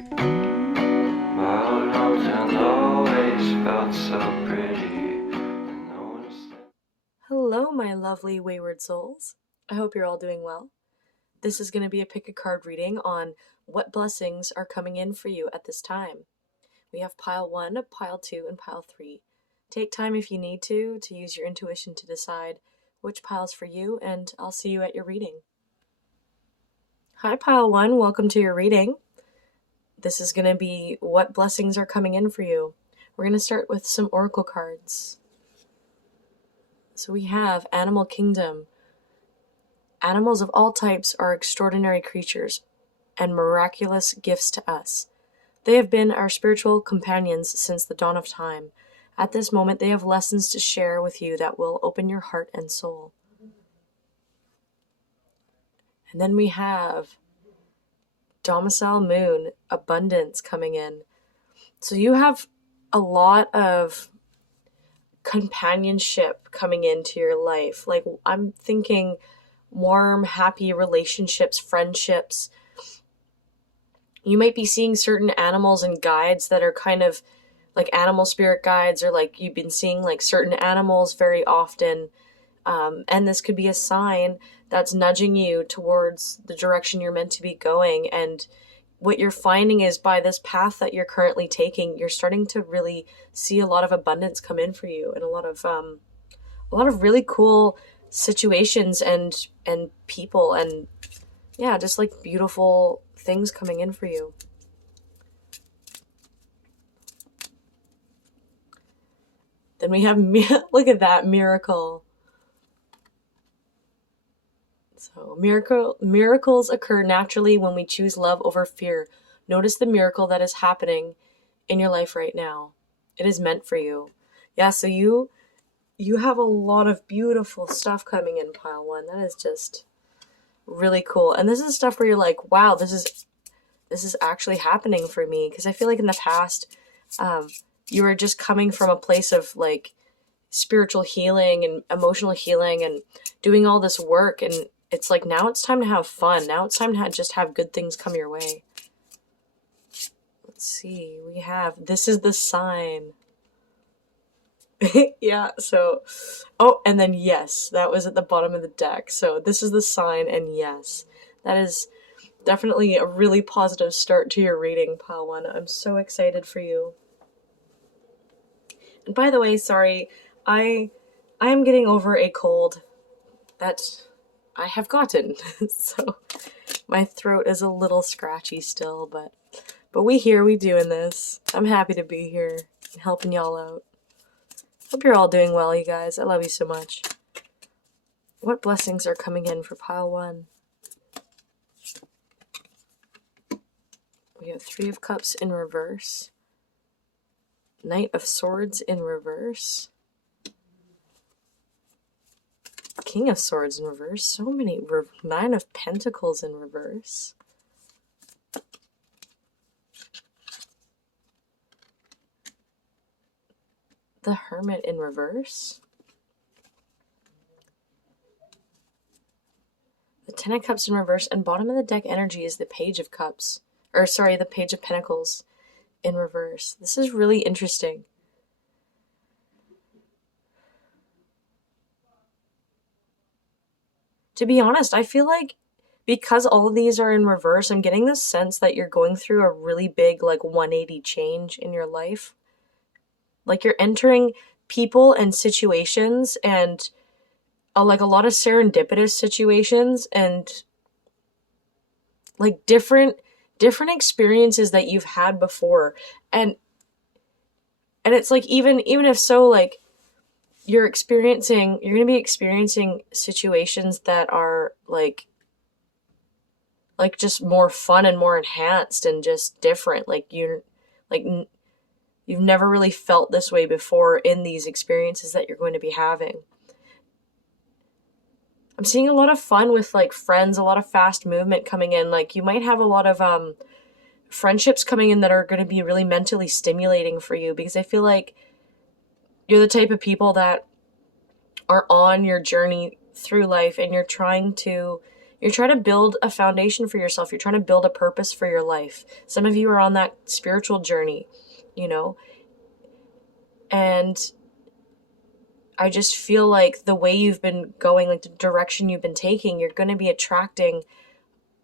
My old hometown always felt so pretty. And no one was... Hello, my lovely wayward souls. I hope you're all doing well. This is going to be a pick a card reading on what blessings are coming in for you at this time. We have pile 1, pile 2, and pile 3. Take time if you need to use your intuition to decide which pile's for you, and I'll see you at your reading. Hi, pile 1. Welcome to your reading. This is going to be what blessings are coming in for you. We're going to start with some oracle cards. So we have Animal Kingdom. Animals of all types are extraordinary creatures and miraculous gifts to us. They have been our spiritual companions since the dawn of time. At this moment, they have lessons to share with you that will open your heart and soul. And then we have Domicile Moon, abundance coming in. So you have a lot of companionship coming into your life. Like, I'm thinking warm, happy relationships, friendships. You might be seeing certain animals and guides that are kind of like animal spirit guides, or like you've been seeing like certain animals very often. And this could be a sign that's nudging you towards the direction you're meant to be going. And what you're finding is by this path that you're currently taking, you're starting to really see a lot of abundance come in for you, and a lot of really cool situations and people, and yeah, just like beautiful things coming in for you. Then we have look at that miracle. So miracles occur naturally when we choose love over fear. Notice the miracle that is happening in your life right now. It is meant for you. Yeah, so you have a lot of beautiful stuff coming in pile 1. That is just really cool. And this is stuff where you're like, wow, this is actually happening for me, because I feel like in the past you were just coming from a place of like spiritual healing and emotional healing and doing all this work, and it's like now it's time to have fun. Now it's time to just have good things come your way. Let's see. We have this is the sign. Yeah, so oh, and then yes, that was at the bottom of the deck. So this is the sign, and yes. That is definitely a really positive start to your reading, pile 1. I'm so excited for you. And by the way, sorry, I am getting over a cold that I have gotten. So my throat is a little scratchy still, but we doing this. I'm happy to be here and helping y'all out. Hope you're all doing well, you guys. I love you so much. What blessings are coming in for pile 1? We have 3 of Cups in reverse. Knight of Swords in reverse. King of Swords in reverse. So many. 9 of Pentacles in reverse. The Hermit in reverse. The 10 of Cups in reverse. And bottom of the deck energy is the Page of Cups. Or sorry, the Page of Pentacles in reverse. This is really interesting. To be honest, I feel like because all of these are in reverse, I'm getting this sense that you're going through a really big like 180 change in your life. Like you're entering people and situations and like a lot of serendipitous situations and like different experiences that you've had before. And it's like even if so, like you're going to be experiencing situations that are like just more fun and more enhanced and just different. Like you've never really felt this way before in these experiences that you're going to be having. I'm seeing a lot of fun with like friends, a lot of fast movement coming in. Like you might have a lot of friendships coming in that are going to be really mentally stimulating for you, because I feel like you're the type of people that are on your journey through life and you're trying to You're trying to build a foundation for yourself. You're trying to build a purpose for your life. Some of you are on that spiritual journey, you know, and I just feel like the way you've been going, like the direction you've been taking, you're going to be attracting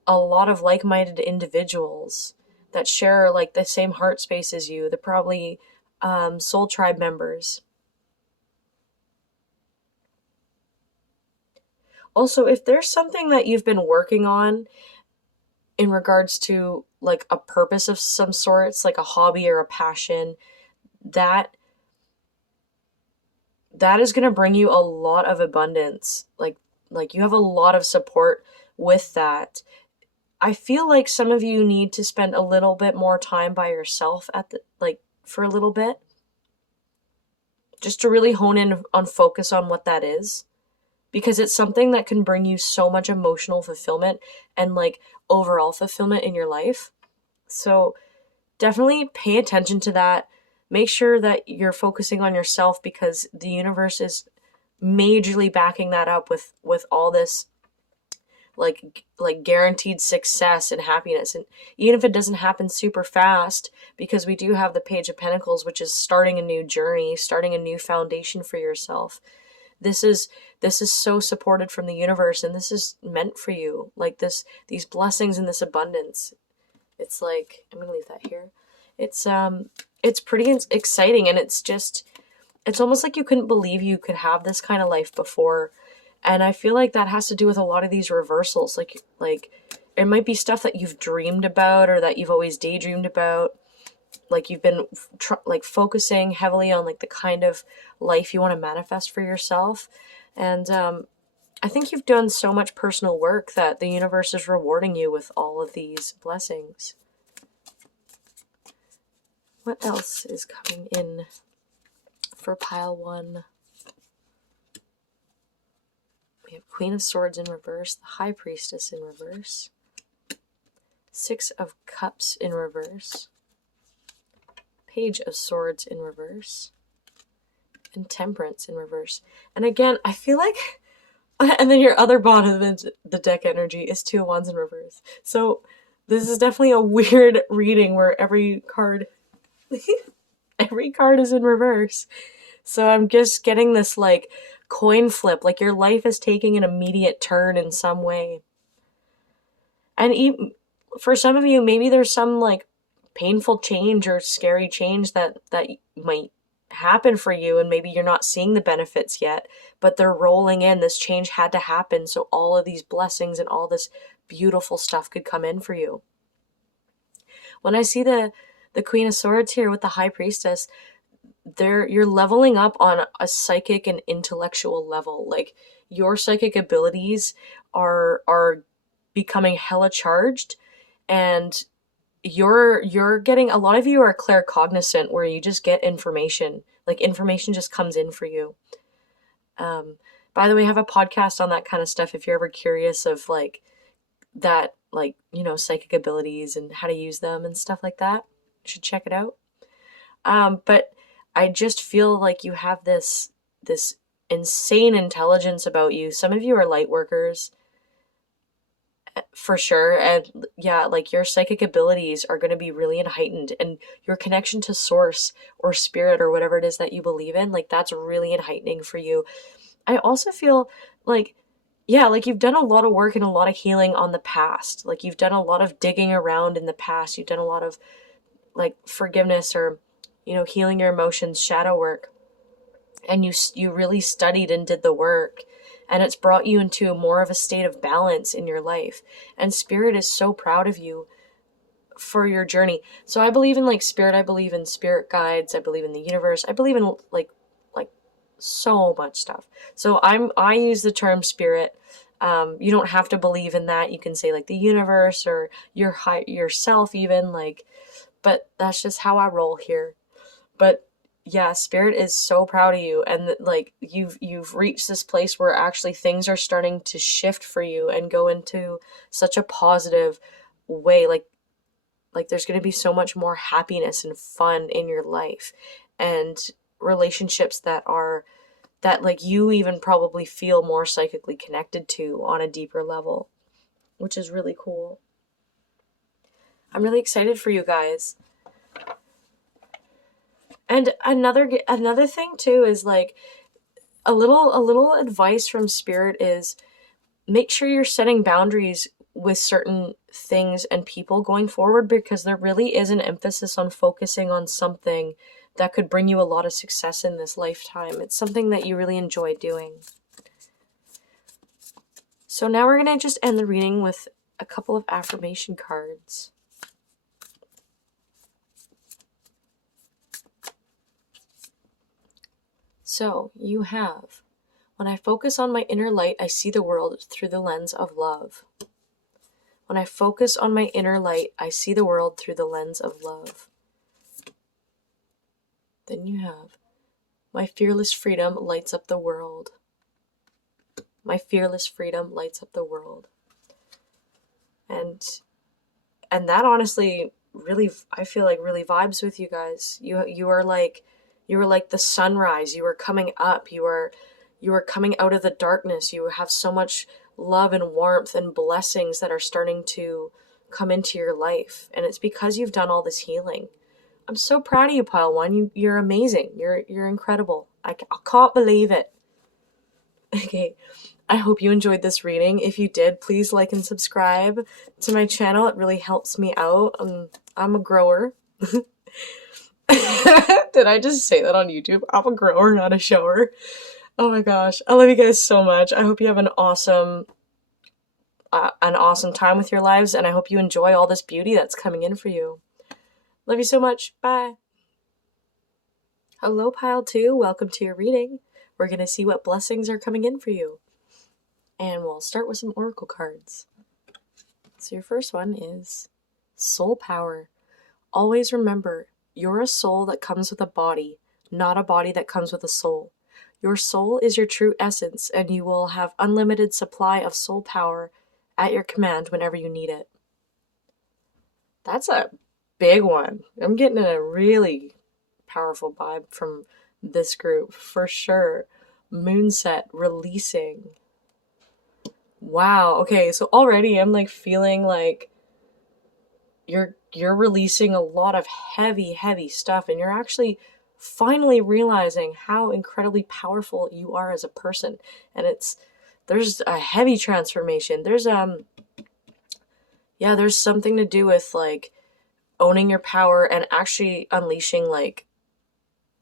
a lot of like-minded individuals that share like the same heart space as you. They're probably soul tribe members. Also, if there's something that you've been working on in regards to like a purpose of some sorts, like a hobby or a passion, that is going to bring you a lot of abundance. Like you have a lot of support with that. I feel like some of you need to spend a little bit more time by yourself at the like for a little bit, just to really hone in on focus on what that is, because it's something that can bring you so much emotional fulfillment and like overall fulfillment in your life. So definitely pay attention to that. Make sure that you're focusing on yourself, because the universe is majorly backing that up with all this like guaranteed success and happiness. And even if it doesn't happen super fast, because we do have the Page of Pentacles, which is starting a new journey, starting a new foundation for yourself. This is so supported from the universe, and this is meant for you. Like these blessings and this abundance. It's like, I'm gonna leave that here. It's pretty exciting, and it's almost like you couldn't believe you could have this kind of life before. And I feel like that has to do with a lot of these reversals. Like it might be stuff that you've dreamed about or that you've always daydreamed about. Like you've been like focusing heavily on like the kind of life you want to manifest for yourself. And I think you've done so much personal work that the universe is rewarding you with all of these blessings. What else is coming in for pile 1? We have Queen of Swords in reverse, the High Priestess in reverse, 6 of Cups in reverse, Page of Swords in reverse, and Temperance in reverse. And again, I feel like, and then your other bottom of the deck energy is 2 of Wands in reverse. So this is definitely a weird reading where every card is in reverse. So I'm just getting this like coin flip, like your life is taking an immediate turn in some way. And even for some of you, maybe there's some like painful change or scary change that might happen for you, and maybe you're not seeing the benefits yet, but they're rolling in. This change had to happen, so all of these blessings and all this beautiful stuff could come in for you. When I see the Queen of Swords here with the High Priestess, you're leveling up on a psychic and intellectual level. Like your psychic abilities are becoming hella charged, and you're getting, a lot of you are claircognizant, where you just get information, like information just comes in for you. By the way, I have a podcast on that kind of stuff if you're ever curious of like that, like, you know, psychic abilities and how to use them and stuff like that. You should check it out. But I just feel like you have this insane intelligence about you. Some of you are light workers, for sure. And yeah, like your psychic abilities are going to be really heightened, and your connection to source or spirit or whatever it is that you believe in, like that's really heightening for you. I also feel like, yeah, like you've done a lot of work and a lot of healing on the past. Like you've done a lot of digging around in the past. You've done a lot of like forgiveness, or, you know, healing your emotions, shadow work. And you really studied and did the work, and it's brought you into more of a state of balance in your life. And spirit is so proud of you for your journey. So I believe in like spirit, I believe in spirit guides, I believe in the universe, I believe in like so much stuff. So I use the term spirit. You don't have to believe in that. You can say like the universe or yourself even, like, but that's just how I roll here. But yeah, spirit is so proud of you, and like you've reached this place where actually things are starting to shift for you and go into such a positive way. Like there's going to be so much more happiness and fun in your life, and relationships that like you even probably feel more psychically connected to on a deeper level. which is really cool. I'm really excited for you guys. And another thing too is like a little advice from Spirit is make sure you're setting boundaries with certain things and people going forward, because there really is an emphasis on focusing on something that could bring you a lot of success in this lifetime. It's something that you really enjoy doing. So now we're going to just end the reading with a couple of affirmation cards. So you have, when I focus on my inner light, I see the world through the lens of love. When I focus on my inner light, I see the world through the lens of love. Then you have, my fearless freedom lights up the world. My fearless freedom lights up the world. And that honestly really, I feel like really vibes with you guys. You are like the sunrise. You are coming up. You are coming out of the darkness. You have so much love and warmth and blessings that are starting to come into your life. And it's because you've done all this healing. I'm so proud of you, Pile 1. You're amazing. You're incredible. I can't believe it. Okay. I hope you enjoyed this reading. If you did, please like and subscribe to my channel. It really helps me out. I'm a grower. Did I just say that on YouTube? I'm a grower, not a shower. Oh my gosh. I love you guys so much. I hope you have an awesome time with your lives, and I hope you enjoy all this beauty that's coming in for you. Love you so much. Bye. Hello, Pile 2. Welcome to your reading. We're going to see what blessings are coming in for you. And we'll start with some oracle cards. So your first one is soul power. Always remember, you're a soul that comes with a body, not a body that comes with a soul. Your soul is your true essence, and you will have unlimited supply of soul power at your command whenever you need it. That's a big one. I'm getting a really powerful vibe from this group, for sure. Moonset, releasing. Wow. Okay, so already I'm like feeling like you're releasing a lot of heavy stuff, and you're actually finally realizing how incredibly powerful you are as a person. And there's a heavy transformation. There's something to do with like owning your power and actually unleashing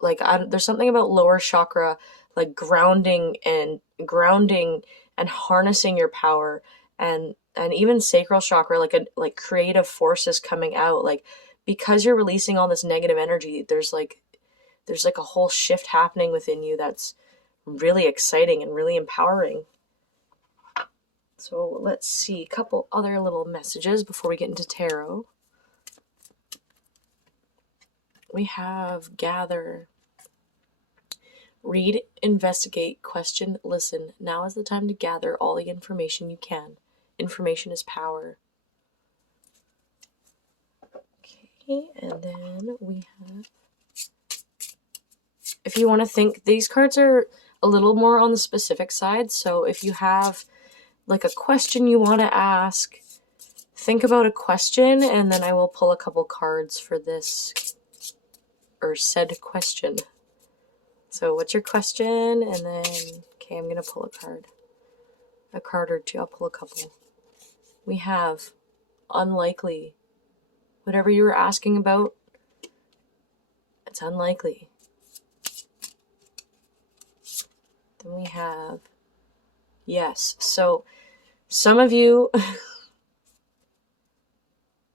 there's something about lower chakra, like grounding and harnessing your power, and even sacral chakra, like creative forces coming out, like because you're releasing all this negative energy. There's like a whole shift happening within you that's really exciting and really empowering. So let's see a couple other little messages before we get into tarot. We have gather. Read, investigate, question, listen. Now is the time to gather all the information you can. Information is power. Okay, and then we have... If you want to think, these cards are a little more on the specific side, so if you have like a question you want to ask, think about a question, and then I will pull a couple cards for this, or said question. So what's your question? And then, okay, I'm going to pull a card or two. I'll pull a couple. We have unlikely. Whatever you were asking about, it's unlikely. Then we have yes. So some of you,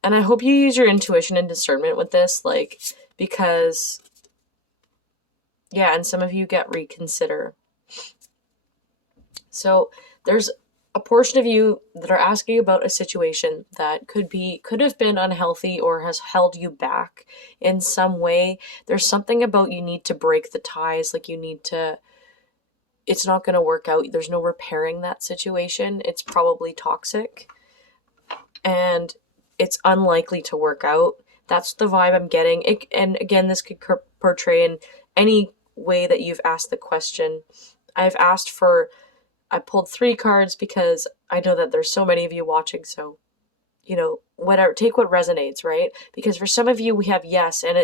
and I hope you use your intuition and discernment with this, like, because yeah, and some of you get reconsider. So there's a portion of you that are asking about a situation that could have been unhealthy or has held you back in some way. There's something about you need to break the ties, like it's not going to work out. There's no repairing that situation. It's probably toxic and it's unlikely to work out. That's the vibe I'm getting. And again, this could portray in any way that you've asked the question. I pulled 3 cards because I know that there's so many of you watching, so, whatever, take what resonates, right? Because for some of you, we have yes, and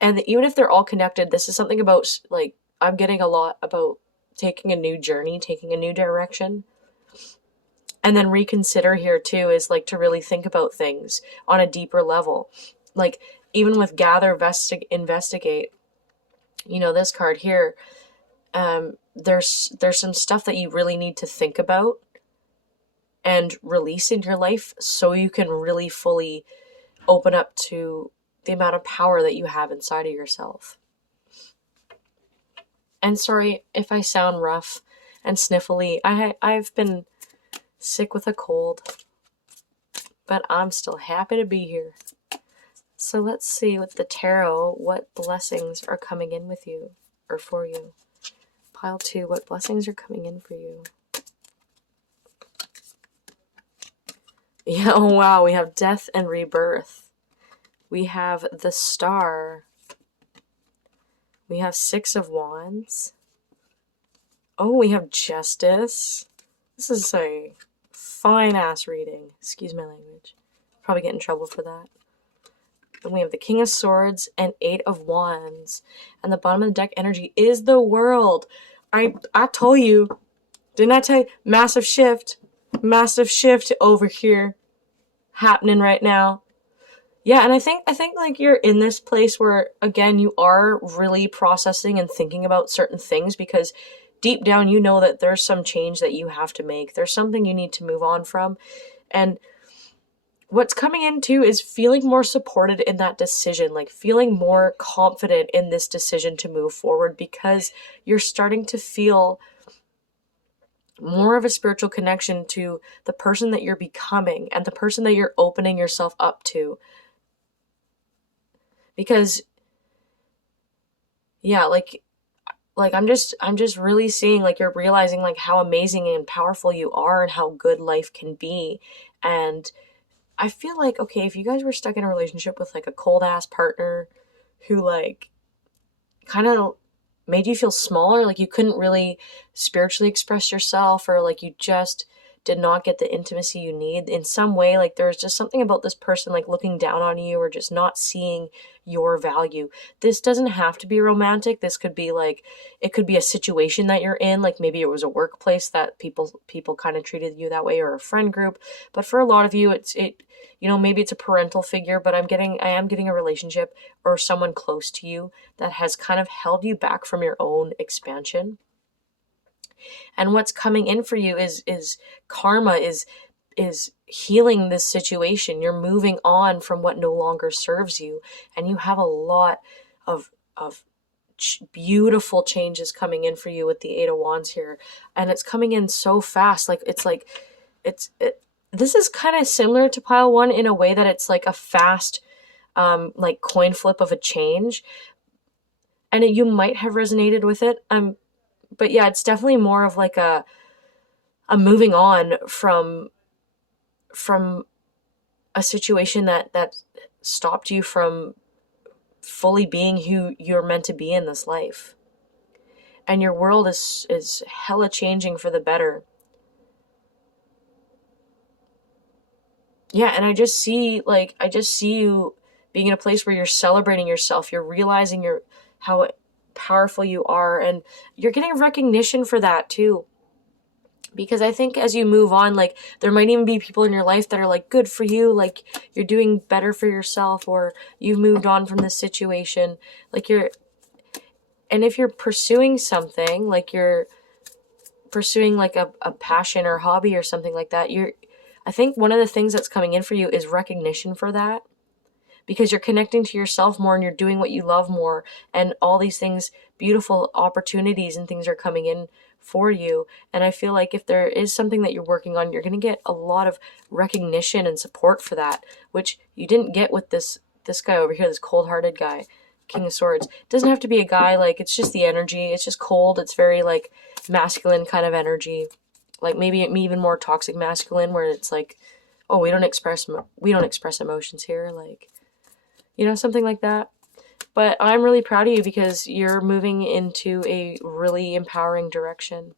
and even if they're all connected, this is something about, like, I'm getting a lot about taking a new journey, taking a new direction. And then reconsider here too is like to really think about things on a deeper level. Like, even with gather, investigate, this card here, there's some stuff that you really need to think about and release in your life so you can really fully open up to the amount of power that you have inside of yourself. And sorry if I sound rough and sniffly. I've been sick with a cold, but I'm still happy to be here. So let's see with the tarot what blessings are coming in with you or for you. Pile 2, what blessings are coming in for you? Yeah, oh wow, we have death and rebirth. We have the Star. We have 6 of Wands. Oh, we have Justice. This is a fine ass reading. Excuse my language. Probably get in trouble for that. And we have the King of Swords and 8 of Wands. And the bottom of the deck energy is the World. I told you. Didn't I tell you? Massive shift over here happening right now. Yeah, and I think like you're in this place where, again, you are really processing and thinking about certain things because deep down you know that there's some change that you have to make. There's something you need to move on from. And what's coming in too is feeling more supported in that decision, like feeling more confident in this decision to move forward because you're starting to feel more of a spiritual connection to the person that you're becoming and the person that you're opening yourself up to. Because yeah, like I'm just really seeing, like, you're realizing like how amazing and powerful you are and how good life can be. And I feel like, okay, if you guys were stuck in a relationship with like a cold ass partner who like kind of made you feel smaller, like you couldn't really spiritually express yourself, or like you just did not get the intimacy you need in some way, like there's just something about this person like looking down on you or just not seeing your value. This doesn't have to be romantic. This could be like, it could be a situation that you're in, like maybe it was a workplace that people kind of treated you that way, or a friend group. But for a lot of you, maybe it's a parental figure, but I am getting a relationship or someone close to you that has kind of held you back from your own expansion. And what's coming in for you is karma, is healing this situation. You're moving on from what no longer serves you, and you have a lot of beautiful changes coming in for you with the 8 of Wands here, and it's coming in so fast. This is kind of similar to pile 1 in a way that it's like a fast like coin flip of a change, and you might have resonated with it. But yeah, it's definitely more of like a moving on from a situation that stopped you from fully being who you're meant to be in this life. And your world is hella changing for the better. Yeah, and I just see you being in a place where you're celebrating yourself. You're realizing how powerful you are, and you're getting recognition for that too. Because I think as you move on, like, there might even be people in your life that are like, good for you, like, you're doing better for yourself, or you've moved on from this situation. And if you're pursuing something, like you're pursuing like a passion or hobby or something like that, I think one of the things that's coming in for you is recognition for that. Because you're connecting to yourself more and you're doing what you love more, and all these things, beautiful opportunities and things are coming in for you. And I feel like if there is something that you're working on, you're going to get a lot of recognition and support for that, which you didn't get with this guy over here, this cold-hearted guy, King of Swords. It doesn't have to be a guy, like, it's just the energy. It's just cold. It's very like masculine kind of energy, like maybe even more toxic masculine, where it's like, oh, we don't express emotions here, like, something like that. But I'm really proud of you because you're moving into a really empowering direction.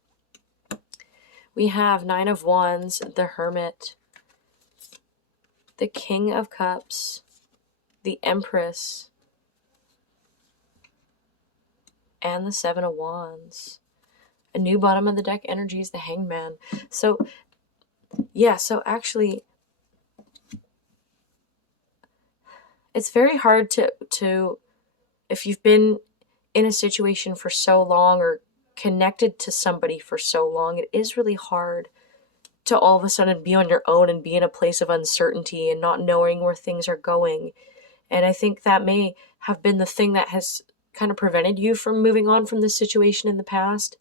we have Nine of Wands, the Hermit, the King of Cups, the Empress, and the Seven of Wands. A new bottom of the deck energy is the Hangman. So, yeah, so actually, it's very hard to if you've been in a situation for so long or connected to somebody for so long, it is really hard to all of a sudden be on your own and be in a place of uncertainty and not knowing where things are going. And I think that may have been the thing that has kind of prevented you from moving on from this situation in the past.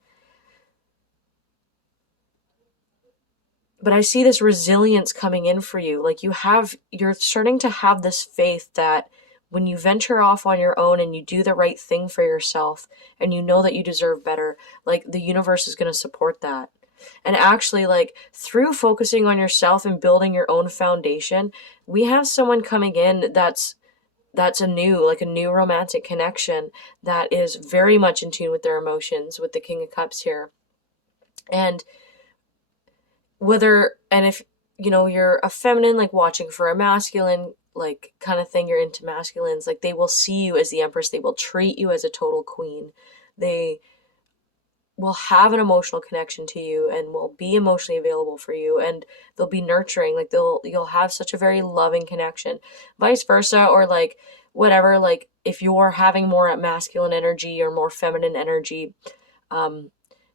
But I see this resilience coming in for you. Like you're starting to have this faith that when you venture off on your own and you do the right thing for yourself and you know that you deserve better, like the universe is going to support that. And actually, like through focusing on yourself and building your own foundation, we have someone coming in that's a new romantic connection that is very much in tune with their emotions, with the King of Cups here. And if you're a feminine, like watching for a masculine like kind of thing, you're into masculines, like they will see you as the Empress, they will treat you as a total queen, they will have an emotional connection to you and will be emotionally available for you, and they'll be nurturing, like you'll have such a very loving connection. Vice versa, or like whatever, like if you're having more masculine energy or more feminine energy,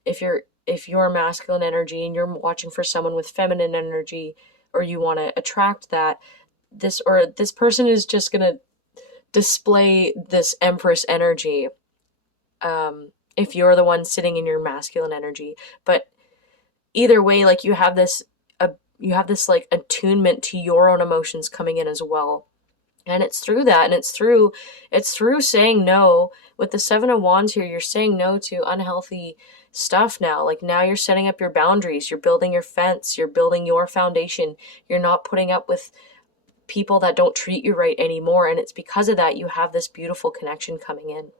if you're masculine energy and you're watching for someone with feminine energy, or you want to attract that, this person is just going to display this Empress energy, if you're the one sitting in your masculine energy. But either way, like you have this like attunement to your own emotions coming in as well. And it's through that, and it's through saying no. With the Seven of Wands here, you're saying no to unhealthy stuff now. Like now you're setting up your boundaries, you're building your fence, you're building your foundation. You're not putting up with people that don't treat you right anymore. And it's because of that you have this beautiful connection coming in.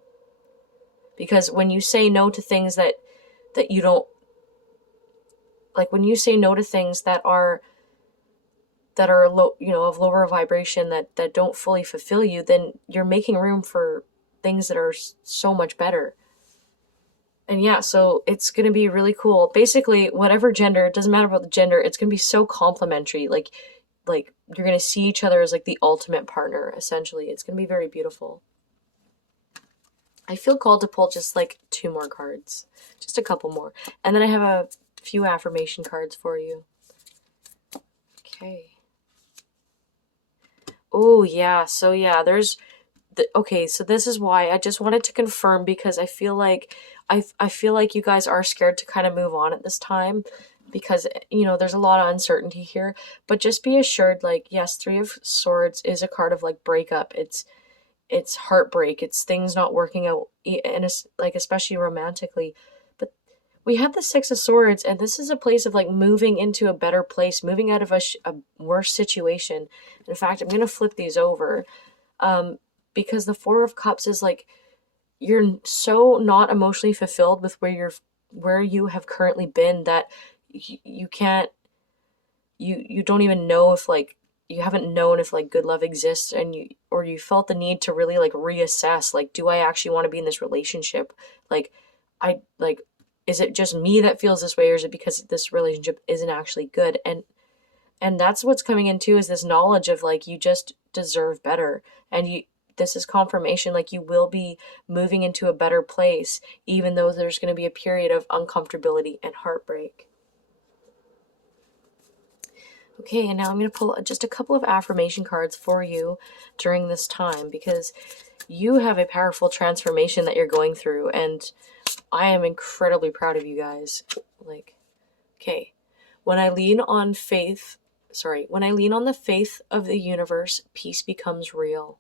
Because when you say no to things that you don't like, when you say no to things that are low, of lower vibration, that don't fully fulfill you, then you're making room for things that are so much better. And yeah, so it's going to be really cool. Basically, whatever gender, it doesn't matter about the gender, it's going to be so complementary. Like you're going to see each other as like the ultimate partner, essentially. It's going to be very beautiful. I feel called to pull just like 2 more cards, just a couple more. And then I have a few affirmation cards for you. Okay. Oh, yeah. So yeah, okay, so this is why I just wanted to confirm, because I feel like you guys are scared to kind of move on at this time, because there's a lot of uncertainty here. But just be assured, like, yes, 3 of Swords is a card of like breakup. It's heartbreak. It's things not working out, and it's like especially romantically. But we have the 6 of Swords, and this is a place of like moving into a better place, moving out of a worse situation. In fact, I'm gonna flip these over, because the 4 of Cups is like you're so not emotionally fulfilled with where you have currently been that you can't you don't even know if like you haven't known if like good love exists, and you felt the need to really like reassess, like, do I actually want to be in this relationship? Like, is it just me that feels this way, or is it because this relationship isn't actually good? And that's what's coming in too, is this knowledge of like you just deserve better, and this is confirmation, like you will be moving into a better place, even though there's going to be a period of uncomfortability and heartbreak. Okay, and now I'm going to pull just a couple of affirmation cards for you during this time, because you have a powerful transformation that you're going through, and I am incredibly proud of you guys. Like, okay, when I lean on the faith of the universe, peace becomes real.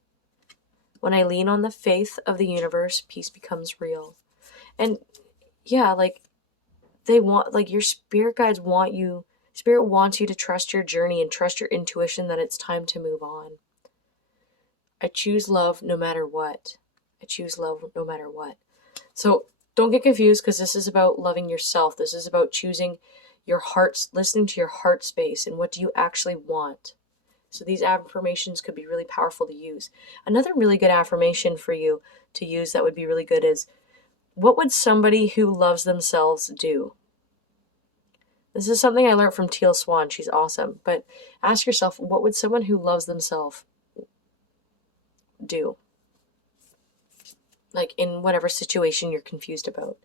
When I lean on the faith of the universe, peace becomes real. And yeah, like they want, like your spirit guides want you, spirit wants you to trust your journey and trust your intuition that it's time to move on. I choose love no matter what. I choose love no matter what. So don't get confused, because this is about loving yourself. This is about choosing your heart's listening to your heart space and what do you actually want. So these affirmations could be really powerful to use. Another really good affirmation for you to use that would be really good is, what would somebody who loves themselves do? This is something I learned from Teal Swan. She's awesome. But ask yourself, what would someone who loves themselves do? Like in whatever situation you're confused about.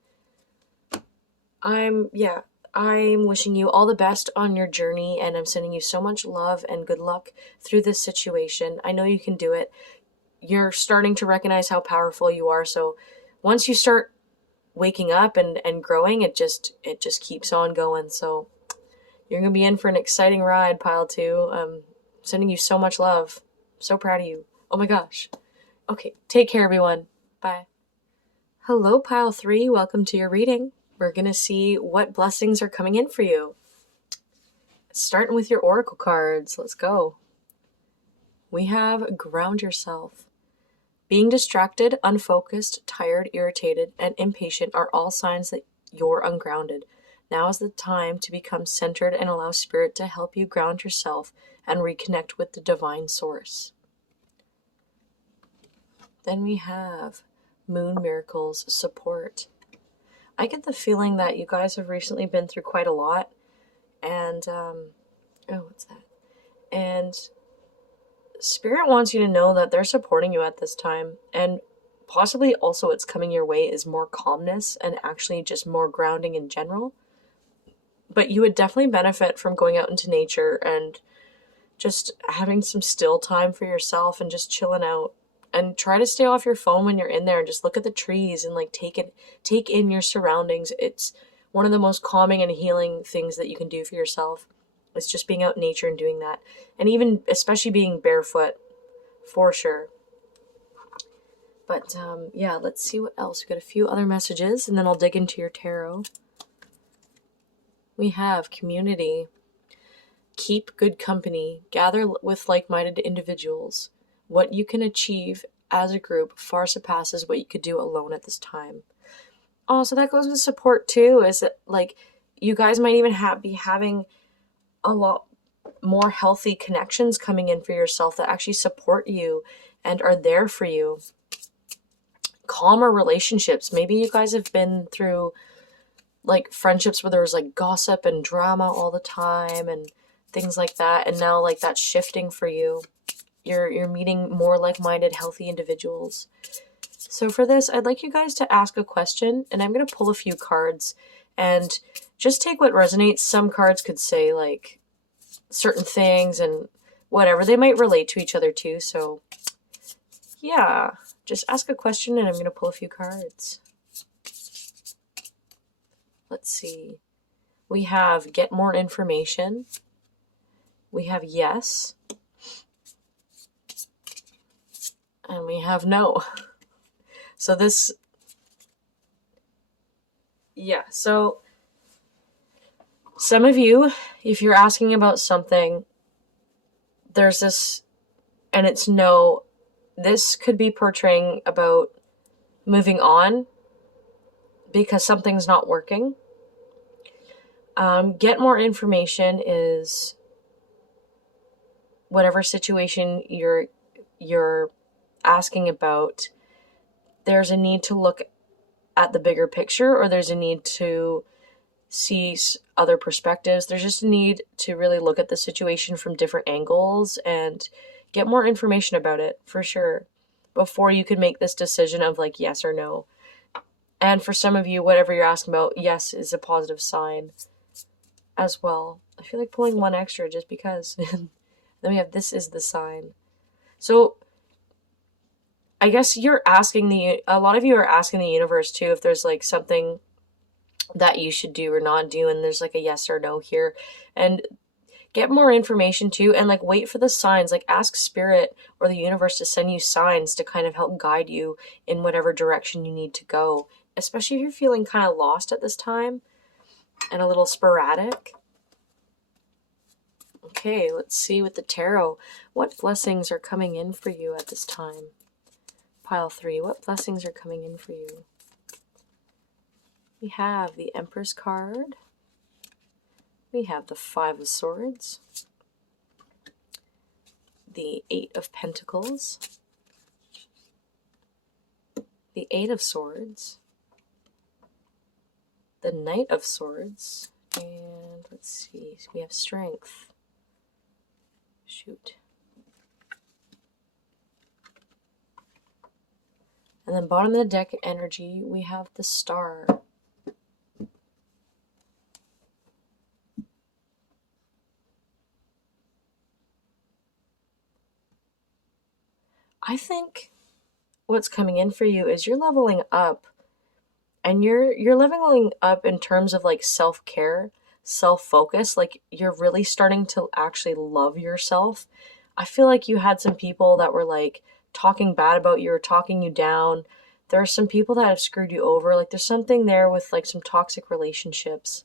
I'm wishing you all the best on your journey, and I'm sending you so much love and good luck through this situation. I know you can do it. You're starting to recognize how powerful you are. So once you start waking up and growing, it just keeps on going. So you're going to be in for an exciting ride, Pile 2. Sending you so much love. So proud of you. Oh my gosh. Okay, take care, everyone. Bye. Hello, Pile 3. Welcome to your reading. We're going to see what blessings are coming in for you. Starting with your oracle cards. Let's go. We have ground yourself. Being distracted, unfocused, tired, irritated, and impatient are all signs that you're ungrounded. Now is the time to become centered and allow Spirit to help you ground yourself and reconnect with the divine source. Then we have Moon Miracles Support. I get the feeling that you guys have recently been through quite a lot, and what's that? And Spirit wants you to know that they're supporting you at this time, and possibly also what's coming your way is more calmness and actually just more grounding in general. But you would definitely benefit from going out into nature and just having some still time for yourself and just chilling out. And try to stay off your phone when you're in there and just look at the trees and like take in your surroundings. It's one of the most calming and healing things that you can do for yourself. It's just being out in nature and doing that. And even especially being barefoot, for sure. But yeah, let's see what else. We got a few other messages and then I'll dig into your tarot. We have community. Keep good company. Gather with like-minded individuals. What you can achieve as a group far surpasses what you could do alone at this time. Oh, so that goes with support too, is that like you guys might even be having a lot more healthy connections coming in for yourself that actually support you and are there for you. Calmer relationships. Maybe you guys have been through like friendships where there was like gossip and drama all the time and things like that, and now like that's shifting for you. You're meeting more like-minded, healthy individuals. So for this, I'd like you guys to ask a question, and I'm going to pull a few cards and just take what resonates. Some cards could say like certain things and whatever. They might relate to each other too. So yeah, just ask a question and I'm going to pull a few cards. Let's see. We have get more information. We have yes. And we have no. So this, yeah, so some of you, if you're asking about something, there's this, and it's no, this could be portraying about moving on because something's not working. Get more information is whatever situation you're asking about. There's a need to look at the bigger picture, or there's a need to see other perspectives. There's just a need to really look at the situation from different angles and get more information about it for sure before you can make this decision of like yes or no. And for some of you, whatever you're asking about, yes is a positive sign as well. I feel like pulling one extra just because. Then we have this is the sign. So I guess a lot of you are asking the universe too if there's like something that you should do or not do, and there's like a yes or no here. And get more information too, and like wait for the signs. Like ask Spirit or the universe to send you signs to kind of help guide you in whatever direction you need to go, especially if you're feeling kind of lost at this time and a little sporadic. Okay, let's see with the tarot. What blessings are coming in for you at this time? Pile 3, what blessings are coming in for you? We have the Empress card. We have the Five of Swords, the Eight of Pentacles, the Eight of Swords, the Knight of Swords, and let's see, we have Strength. Shoot. And then bottom of the deck energy, we have the Star. I think what's coming in for you is you're leveling up, and you're leveling up in terms of like self-care, self-focus. Like you're really starting to actually love yourself. I feel like you had some people that were like talking bad about you or talking you down. There are some people that have screwed you over. Like there's something there with like some toxic relationships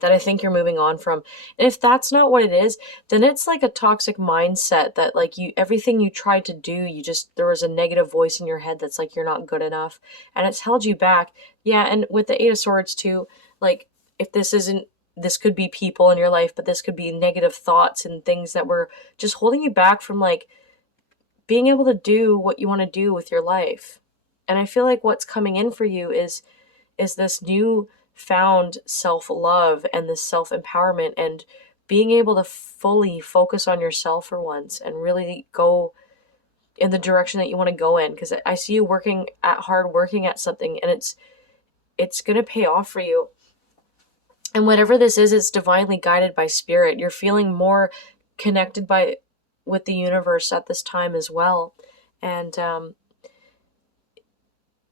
that I think you're moving on from. And if that's not what it is, then it's like a toxic mindset that like everything you tried to do, there was a negative voice in your head that's like you're not good enough, and it's held you back. Yeah, and with the Eight of Swords too, like if this could be people in your life, but this could be negative thoughts and things that were just holding you back from like being able to do what you want to do with your life. And I feel like what's coming in for you is this new found self-love and this self-empowerment and being able to fully focus on yourself for once and really go in the direction that you want to go in, because I see you working at something, and it's going to pay off for you. And whatever this is, it's divinely guided by spirit. You're feeling more connected with the universe at this time as well. And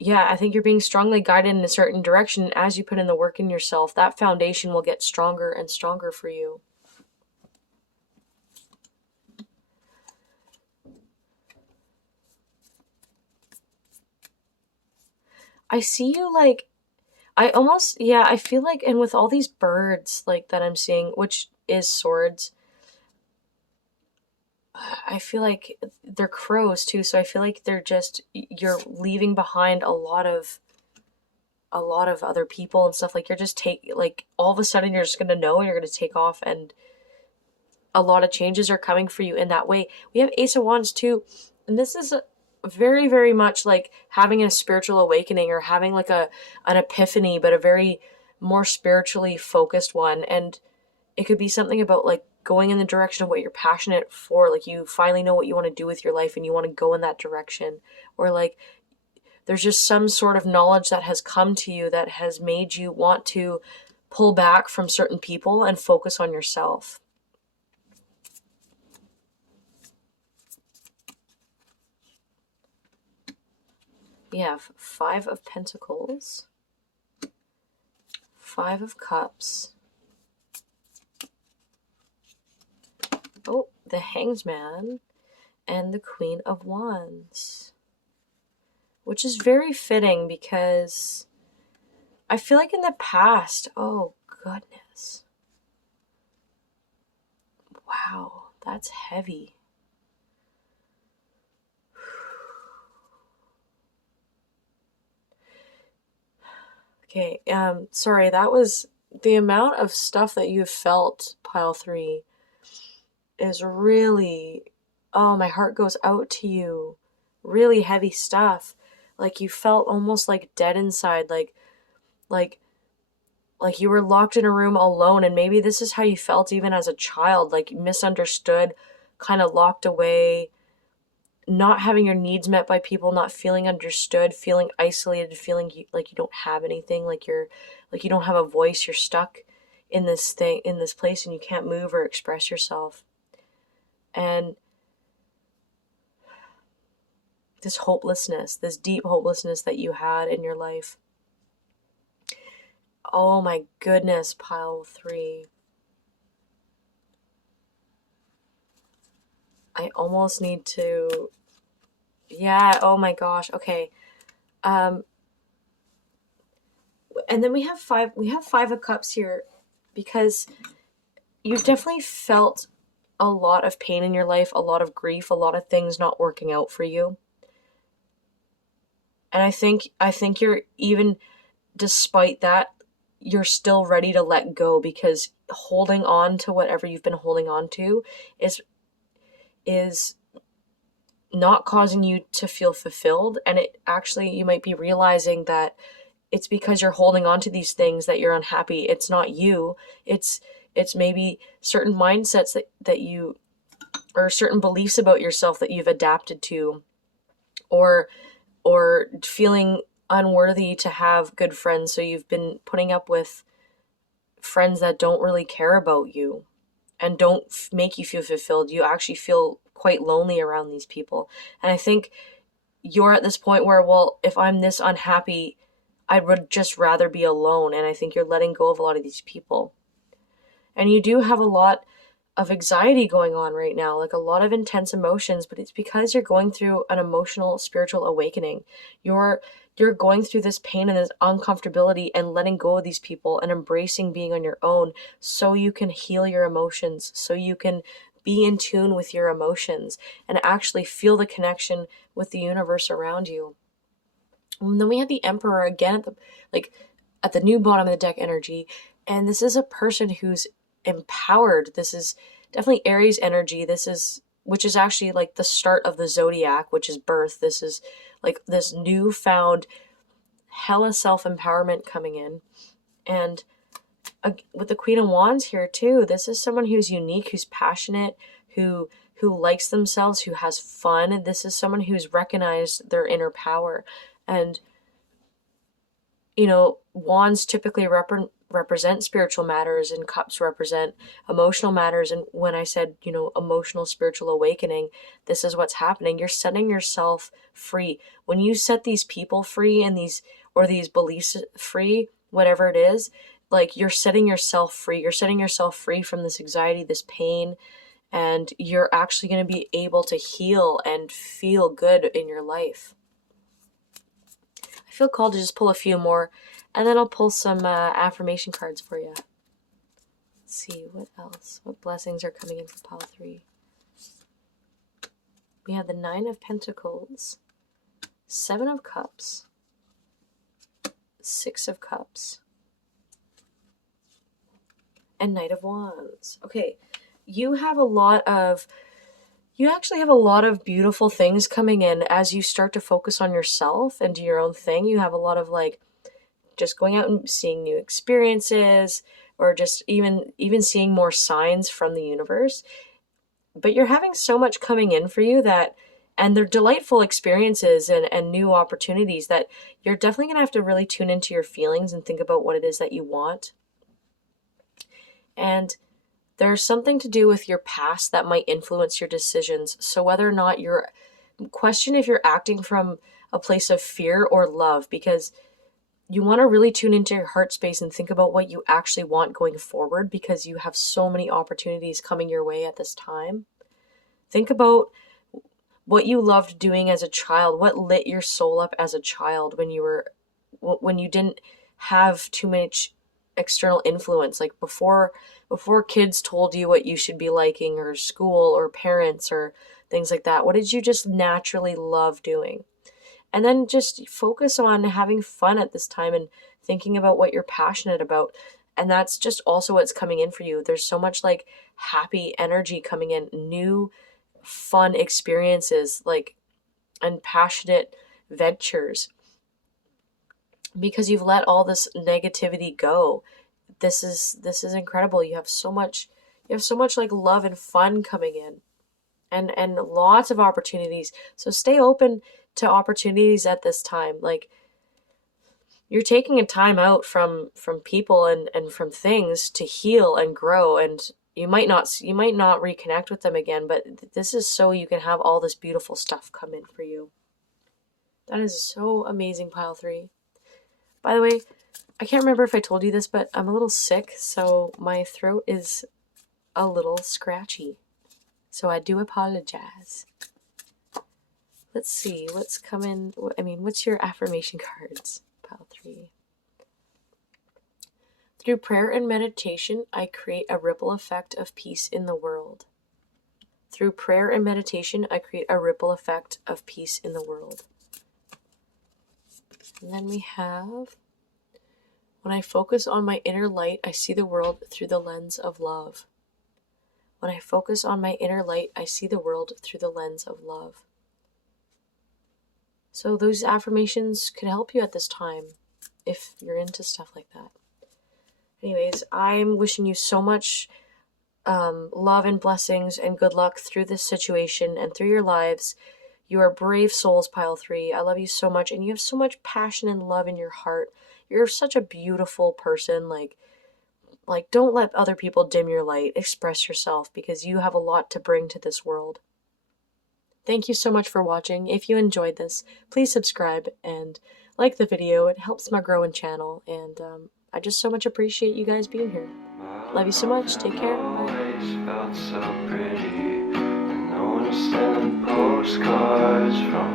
yeah, I think you're being strongly guided in a certain direction. As you put in the work in yourself, that foundation will get stronger and stronger for you. I see you like, I feel like, and with all these birds like that I'm seeing, which is swords, I feel like they're crows too, so I feel like you're leaving behind a lot of other people and stuff. Like you're just like all of a sudden you're just gonna know, and you're gonna take off, and a lot of changes are coming for you in that way. We have Ace of Wands too, and this is very, very much like having a spiritual awakening or having like an epiphany, but a very more spiritually focused one. And it could be something about like going in the direction of what you're passionate for. Like you finally know what you want to do with your life and you want to go in that direction. Or like there's just some sort of knowledge that has come to you that has made you want to pull back from certain people and focus on yourself. We have Five of Pentacles, Five of Cups, the Hanged Man, and the Queen of Wands. Which is very fitting because I feel like in the past, oh goodness. Wow, that's heavy. Okay, sorry, that was the amount of stuff that you felt, pile 3, is really, oh, my heart goes out to you. Really heavy stuff. Like you felt almost like dead inside, like you were locked in a room alone, and maybe this is how you felt even as a child, like misunderstood, kind of locked away, not having your needs met by people, not feeling understood, feeling isolated, feeling like you don't have anything, like you don't have a voice, you're stuck in this place and you can't move or express yourself. And this hopelessness, this deep hopelessness that you had in your life. Oh my goodness, pile 3. I almost need to, yeah, oh my gosh, okay. And then we have Five of Cups here because you've definitely felt a lot of pain in your life, a lot of grief, a lot of things not working out for you. And I think you're, even despite that, you're still ready to let go, because holding on to whatever you've been holding on to is not causing you to feel fulfilled. And it actually, you might be realizing that it's because you're holding on to these things that you're unhappy. It's not you. It's maybe certain mindsets that you, or certain beliefs about yourself that you've adapted to, or feeling unworthy to have good friends, so you've been putting up with friends that don't really care about you and don't make you feel fulfilled. You actually feel quite lonely around these people. And I think you're at this point where, well, if I'm this unhappy, I would just rather be alone. And I think you're letting go of a lot of these people. And you do have a lot of anxiety going on right now, like a lot of intense emotions, but it's because you're going through an emotional, spiritual awakening. You're going through this pain and this uncomfortability and letting go of these people and embracing being on your own, so you can heal your emotions, so you can be in tune with your emotions and actually feel the connection with the universe around you. And then we have the Emperor again at the new bottom of the deck energy, and this is a person who's empowered. This is definitely Aries energy. Which is actually like the start of the zodiac, which is birth. This is like this newfound hella self-empowerment coming in. And with the Queen of Wands here too, this is someone who's unique, who's passionate, who likes themselves, who has fun. This is someone who's recognized their inner power. And wands typically represent spiritual matters, and cups represent emotional matters. And when I said, emotional spiritual awakening, this is what's happening. You're setting yourself free. When you set these people free and these beliefs free, whatever it is, like, you're setting yourself free. You're setting yourself free from this anxiety, this pain, and you're actually going to be able to heal and feel good in your life. I feel called to just pull a few more, and then I'll pull some affirmation cards for you. Let's see, what else? What blessings are coming in for pile 3? We have the 9 of Pentacles, 7 of Cups, 6 of Cups, and Knight of Wands. Okay, you actually have a lot of beautiful things coming in as you start to focus on yourself and do your own thing. You have a lot of just going out and seeing new experiences, or just even seeing more signs from the universe. But you're having so much coming in for you and they're delightful experiences and new opportunities, that you're definitely going to have to really tune into your feelings and think about what it is that you want. And there's something to do with your past that might influence your decisions. So whether or not question if you're acting from a place of fear or love, because you want to really tune into your heart space and think about what you actually want going forward, because you have so many opportunities coming your way at this time. Think about what you loved doing as a child, what lit your soul up as a child when you didn't have too much external influence, like before kids told you what you should be liking, or school, or parents, or things like that. What did you just naturally love doing? And then just focus on having fun at this time and thinking about what you're passionate about. And that's just also what's coming in for you. There's so much happy energy coming in, new fun experiences, and passionate ventures, because you've let all this negativity go. This is incredible. You have so much love and fun coming in, and lots of opportunities. So stay open to opportunities at this time. You're taking a time out from people and from things to heal and grow, and you might not reconnect with them again, but this is so you can have all this beautiful stuff come in for you. That is so amazing, pile 3. By the way, I can't remember if I told you this, but I'm a little sick, so my throat is a little scratchy. So I do apologize. Let's see, what's coming? What's your affirmation cards, pile 3? Through prayer and meditation, I create a ripple effect of peace in the world. Through prayer and meditation, I create a ripple effect of peace in the world. And then we have When I focus on my inner light, I see the world through the lens of love. When I focus on my inner light, I see the world through the lens of love. So those affirmations could help you at this time if you're into stuff like that. Anyways, I'm wishing you so much love and blessings and good luck through this situation and through your lives. You are brave souls, Pile 3. I love you so much, and you have so much passion and love in your heart. You're such a beautiful person. Like don't let other people dim your light. Express yourself, because you have a lot to bring to this world. Thank you so much for watching. If you enjoyed this, please subscribe and like the video. It helps my growing channel, and I just so much appreciate you guys being here. Love you so much. Take care. Always felt so pretty, and no one was sending postcards from